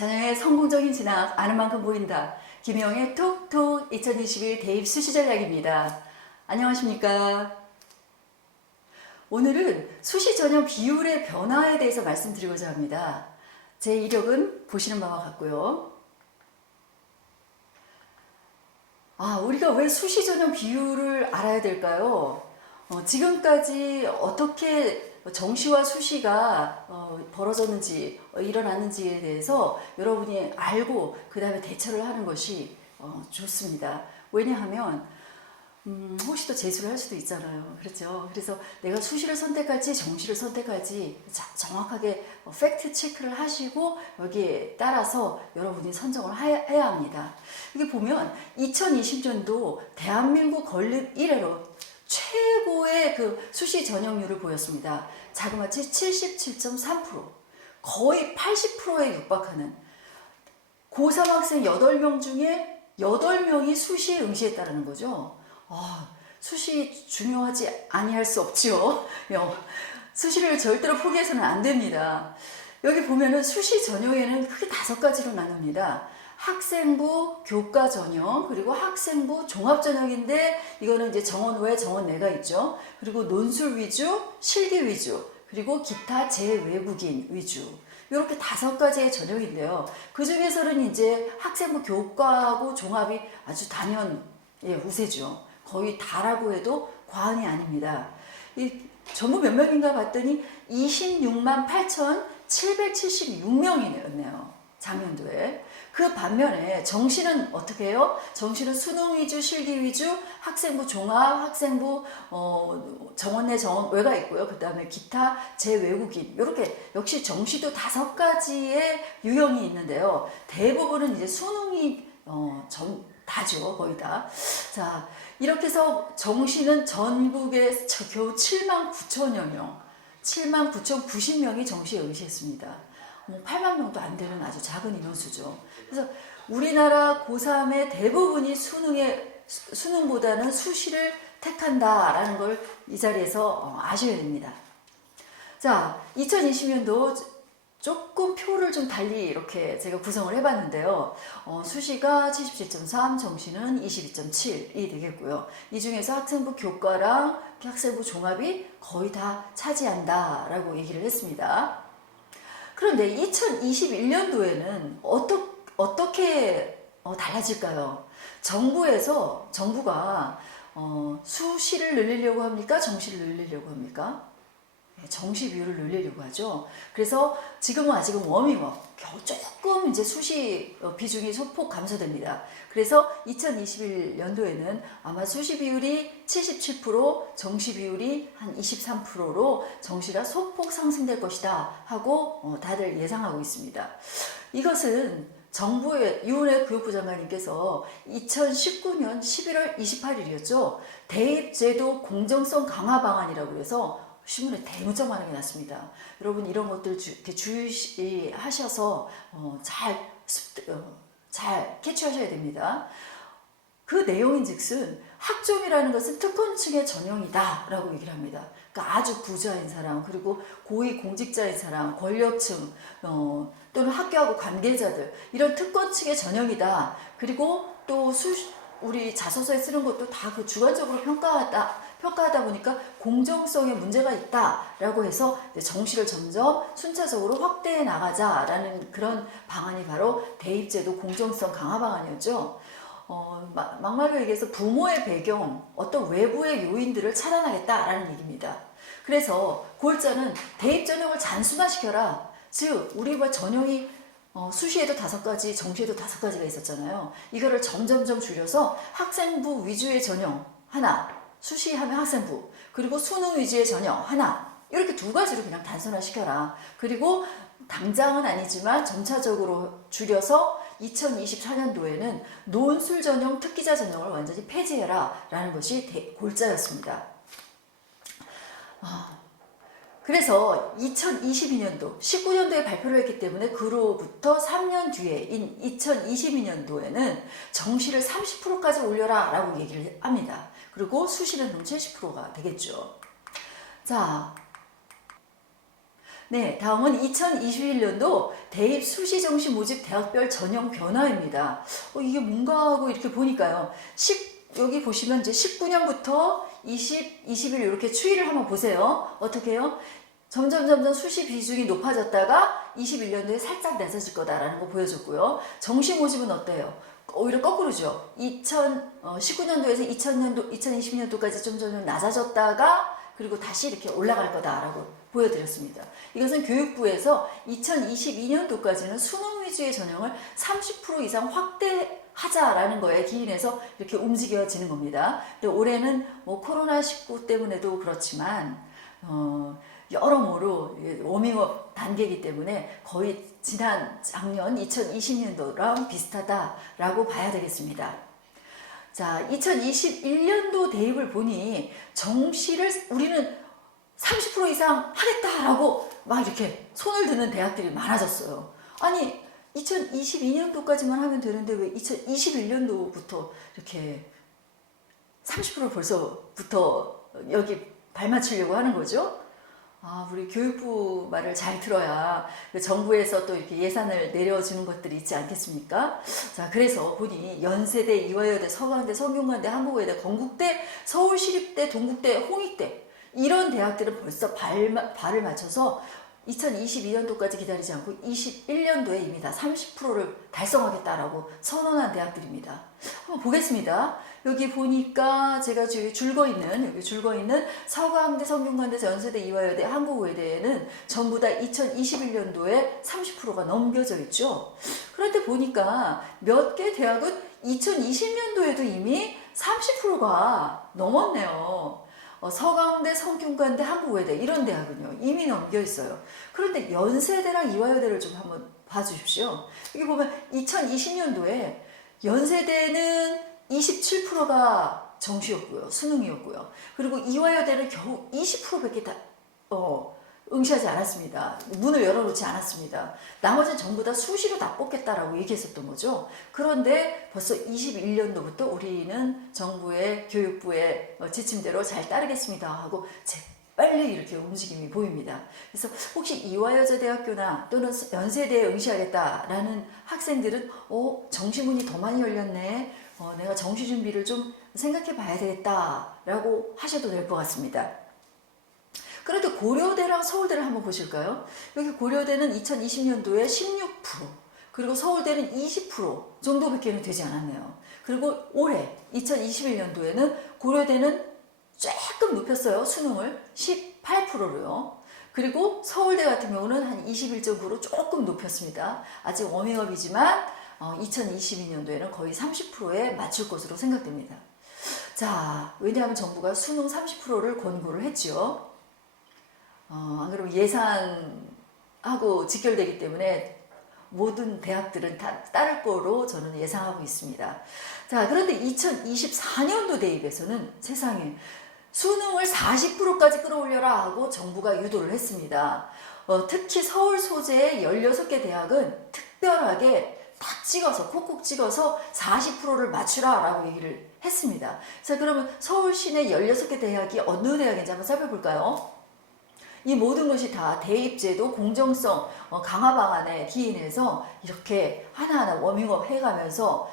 자녀의 성공적인 진학 아는 만큼 보인다. 김혜영의 톡톡 2021 대입 수시 전략입니다. 안녕하십니까? 오늘은 수시 전형 비율의 변화에 대해서 말씀드리고자 합니다. 제 이력은 보시는 바와 같고요. 우리가 왜 수시 전형 비율을 알아야 될까요? 지금까지 어떻게 정시와 수시가 벌어졌는지 일어났는지에 대해서 여러분이 알고 그 다음에 대처를 하는 것이 좋습니다. 왜냐하면 혹시 또 재수를 할 수도 있잖아요. 그렇죠? 그래서 내가 수시를 선택할지 정시를 선택할지 정확하게 팩트 체크를 하시고 여기에 따라서 여러분이 선정을 해야 합니다. 이게 보면 2020년도 대한민국 건립 이래로 최고의 그 수시 전형률을 보였습니다. 자그마치 77.3%, 거의 80%에 육박하는 고3 학생 8명 중에 8명이 수시에 응시했다는 거죠. 수시 중요하지 아니할 수 없죠. 수시를 절대로 포기해서는 안 됩니다. 여기 보면은 수시 전형에는 크게 5가지로 나눕니다. 학생부 교과 전형, 그리고 학생부 종합 전형인데 이거는 이제 정원 외 정원 내가 있죠. 그리고 논술 위주, 실기 위주, 그리고 기타 재외국인 위주. 이렇게 5가지의 전형인데요. 그 중에서는 이제 학생부 교과하고 종합이 아주 단연 우세죠. 거의 다라고 해도 과언이 아닙니다. 전부 몇 명인가 봤더니 26만 8,776명이네요. 작년도에. 그 반면에 정시는 어떻게 해요? 정시는 수능 위주, 실기 위주, 학생부 종합, 학생부 정원 내 정원 외가 있고요. 그 다음에 기타 재외국인 이렇게 역시 정시도 5가지의 유형이 있는데요. 대부분은 이제 수능이 다죠. 거의 다. 자, 이렇게 해서 정시는 전국에 겨우 7만 9천여 명, 7만 9,090명이 정시에 응시했습니다. 8만 명도 안 되는 아주 작은 인원수죠. 그래서 우리나라 고3의 대부분이 수능보다는 수시를 택한다라는 걸 이 자리에서 아셔야 됩니다. 자, 2020년도 조금 표를 좀 달리 이렇게 제가 구성을 해봤는데요. 수시가 77.3, 정시는 22.7이 되겠고요. 이 중에서 학생부 교과랑 학생부 종합이 거의 다 차지한다라고 얘기를 했습니다. 그런데 2021년도에는 어떻게 달라질까요? 정부가 수시를 늘리려고 합니까? 정시를 늘리려고 합니까? 정시 비율을 늘리려고 하죠. 그래서 지금은 아직은 워밍업, 조금 이제 수시 비중이 소폭 감소됩니다. 그래서 2021년도에는 아마 수시 비율이 77%, 정시 비율이 한 23%로 정시가 소폭 상승될 것이다 하고 다들 예상하고 있습니다. 이것은 정부의 유은혜 교육부 장관님께서 2019년 11월 28일이었죠. 대입제도 공정성 강화 방안이라고 해서 신문에 대문짝만하게 났습니다. 여러분 이런 것들 주의하셔서 잘 캐치하셔야 됩니다. 그 내용인즉슨 학종이라는 것은 특권층의 전형이다 라고 얘기를 합니다. 그러니까 아주 부자인 사람, 그리고 고위 공직자인 사람, 권력층 또는 학교하고 관계자들, 이런 특권층의 전형이다. 그리고 또 우리 자소서에 쓰는 것도 다 그 주관적으로 평가하다 보니까 공정성에 문제가 있다라고 해서 정시를 점점 순차적으로 확대해 나가자라는 그런 방안이 바로 대입제도 공정성 강화 방안이었죠. 막말로 얘기해서 부모의 배경, 어떤 외부의 요인들을 차단하겠다라는 얘기입니다. 그래서 골자는 대입 전형을 단순화시켜라. 즉 우리 전형이 수시에도 5가지, 정시에도 5가지가 있었잖아요. 이거를 점점점 줄여서 학생부 위주의 전형 하나, 수시하면 학생부, 그리고 수능 위주의 전형 하나, 이렇게 2가지로 그냥 단순화시켜라. 그리고 당장은 아니지만 점차적으로 줄여서 2024년도에는 논술 전형, 특기자 전형을 완전히 폐지해라 라는 것이 골자였습니다. 그래서 2022년도, 19년도에 발표를 했기 때문에 그로부터 3년 뒤에인 2022년도에는 정시를 30%까지 올려라 라고 얘기를 합니다. 그리고 수시는 그럼 70%가 되겠죠. 자, 네, 다음은 2021년도 대입 수시 정시 모집 대학별 전형 변화입니다. 이게 뭔가 하고 이렇게 보니까요. 여기 보시면 이제 19년부터 21 이렇게 추이를 한번 보세요. 어떻게 해요? 점점 수시 비중이 높아졌다가 21년도에 살짝 낮아질 거다라는 거 보여줬고요. 정시 모집은 어때요? 오히려 거꾸로죠. 2019년도에서 2020년도까지 좀 낮아졌다가 그리고 다시 이렇게 올라갈 거다라고 보여드렸습니다. 이것은 교육부에서 2022년도까지는 수능 위주의 전형을 30% 이상 확대하자라는 거에 기인해서 이렇게 움직여지는 겁니다. 근데 올해는 뭐 코로나19 때문에도 그렇지만 여러모로 워밍업 단계이기 때문에 거의 작년 2020년도랑 비슷하다라고 봐야 되겠습니다. 자, 2021년도 대입을 보니 정시를 우리는 30% 이상 하겠다라고 막 이렇게 손을 드는 대학들이 많아졌어요. 아니, 2022년도까지만 하면 되는데 왜 2021년도부터 이렇게 30% 벌써부터 여기 발맞추려고 하는 거죠? 우리 교육부 말을 잘 들어야 정부에서 또 이렇게 예산을 내려주는 것들이 있지 않겠습니까? 자, 그래서 보니 연세대, 이화여대, 서강대, 성균관대, 한국외대, 건국대, 서울시립대, 동국대, 홍익대 이런 대학들은 벌써 발을 맞춰서 2022년도까지 기다리지 않고 21년도에 이미 다 30%를 달성하겠다라고 선언한 대학들입니다. 한번 보겠습니다. 여기 보니까 제가 여기 줄거 있는 서강대, 성균관대, 연세대, 이화여대, 한국외대에는 전부 다 2021년도에 30%가 넘겨져 있죠. 그런데 보니까 몇 개 대학은 2020년도에도 이미 30%가 넘었네요. 서강대, 성균관대, 한국외대 이런 대학은요 이미 넘겨 있어요. 그런데 연세대랑 이화여대를 좀 한번 봐주십시오. 여기 보면 2020년도에 연세대는 27%가 정시였고요, 수능이었고요. 그리고 이화여대는 겨우 20%밖에 다 응시하지 않았습니다. 문을 열어놓지 않았습니다. 나머지는 전부 다 수시로 다 뽑겠다라고 얘기했었던 거죠. 그런데 벌써 21년도부터 우리는 정부의 교육부의 지침대로 잘 따르겠습니다 하고 빨리 이렇게 움직임이 보입니다. 그래서 혹시 이화여자대학교나 또는 연세대에 응시하겠다라는 학생들은 정시문이 더 많이 열렸네. 내가 정시 준비를 좀 생각해 봐야 되겠다라고 하셔도 될 것 같습니다. 그런데 고려대랑 서울대를 한번 보실까요? 여기 고려대는 2020년도에 16%, 그리고 서울대는 20% 정도밖에 되지 않았네요. 그리고 올해 2021년도에는 고려대는 조금 높였어요. 수능을 18%로요. 그리고 서울대 같은 경우는 한 21.9로 조금 높였습니다. 아직 워밍업이지만 2022년도에는 거의 30%에 맞출 것으로 생각됩니다. 자, 왜냐하면 정부가 수능 30%를 권고를 했죠. 안 그러면 예산하고 직결되기 때문에 모든 대학들은 다 따를 거로 저는 예상하고 있습니다. 자, 그런데 2024년도 대입에서는 세상에 수능을 40%까지 끌어올려라 하고 정부가 유도를 했습니다. 특히 서울 소재의 16개 대학은 특별하게 딱 찍어서 콕콕 찍어서 40%를 맞추라 라고 얘기를 했습니다. 자, 그러면 서울 시내 16개 대학이 어느 대학인지 한번 살펴볼까요? 이 모든 것이 다 대입제도 공정성 강화 방안에 기인해서 이렇게 하나하나 워밍업 해가면서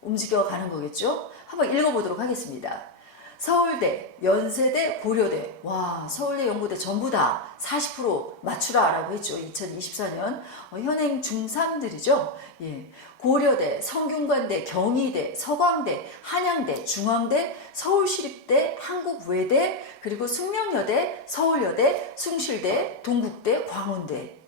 움직여가는 거겠죠. 한번 읽어보도록 하겠습니다. 서울대, 연세대, 고려대, 와, 서울대, 연고대 전부 다 40% 맞추라 라고 했죠. 2024년 현행 중3들이죠. 예. 고려대, 성균관대, 경희대, 서광대, 한양대, 중앙대, 서울시립대, 한국외대, 그리고 숙명여대, 서울여대, 숭실대, 동국대, 광운대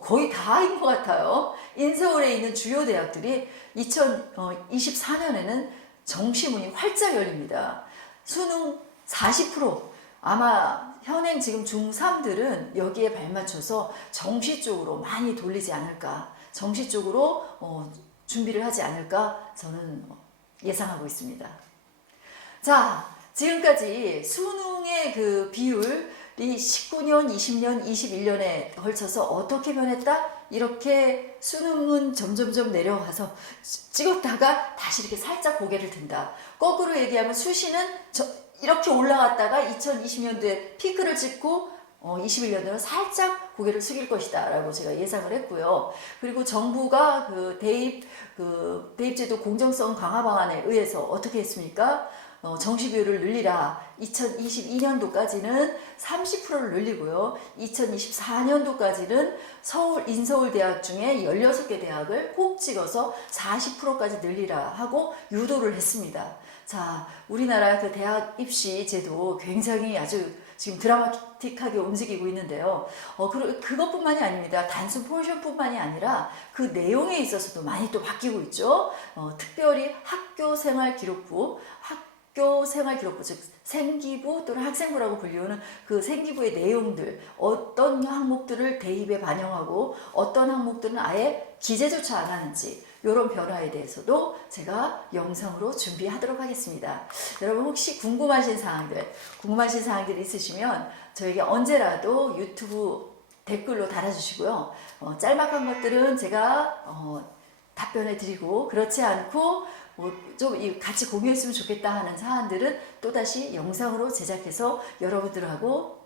거의 다인 것 같아요. 인서울에 있는 주요 대학들이 2024년에는 정시문이 활짝 열립니다. 수능 40% 아마 현행 지금 중3들은 여기에 발맞춰서 정시 쪽으로 많이 돌리지 않을까, 정시 쪽으로 준비를 하지 않을까 저는 예상하고 있습니다. 자, 지금까지 수능의 그 비율이 19년, 20년, 21년에 걸쳐서 어떻게 변했다? 이렇게 수능은 점점점 내려가서 찍었다가 다시 이렇게 살짝 고개를 든다. 거꾸로 얘기하면 수시는 이렇게 올라갔다가 2020년도에 피크를 찍고 21년도는 살짝 고개를 숙일 것이다 라고 제가 예상을 했고요. 그리고 정부가 대입제도 공정성 강화 방안에 의해서 어떻게 했습니까? 정시 비율을 늘리라. 2022년도까지는 30%를 늘리고요. 2024년도까지는 인서울 대학 중에 16개 대학을 꼭 찍어서 40%까지 늘리라 하고 유도를 했습니다. 자, 우리나라 그 대학 입시 제도 굉장히 아주 지금 드라마틱하게 움직이고 있는데요. 그것뿐만이 아닙니다. 단순 포션뿐만이 아니라 그 내용에 있어서도 많이 또 바뀌고 있죠. 특별히 학교생활기록부, 즉 생기부 또는 학생부라고 불리우는 그 생기부의 내용들, 어떤 항목들을 대입에 반영하고 어떤 항목들은 아예 기재조차 안 하는지, 이런 변화에 대해서도 제가 영상으로 준비하도록 하겠습니다. 여러분 혹시 궁금하신 사항들 있으시면 저에게 언제라도 유튜브 댓글로 달아주시고요. 짤막한 것들은 제가 답변해 드리고, 그렇지 않고 좀 같이 공유했으면 좋겠다 하는 사안들은 또다시 영상으로 제작해서 여러분들하고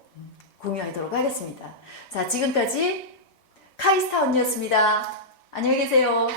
공유하도록 하겠습니다. 자, 지금까지 카이스타 언니였습니다. 안녕히 계세요.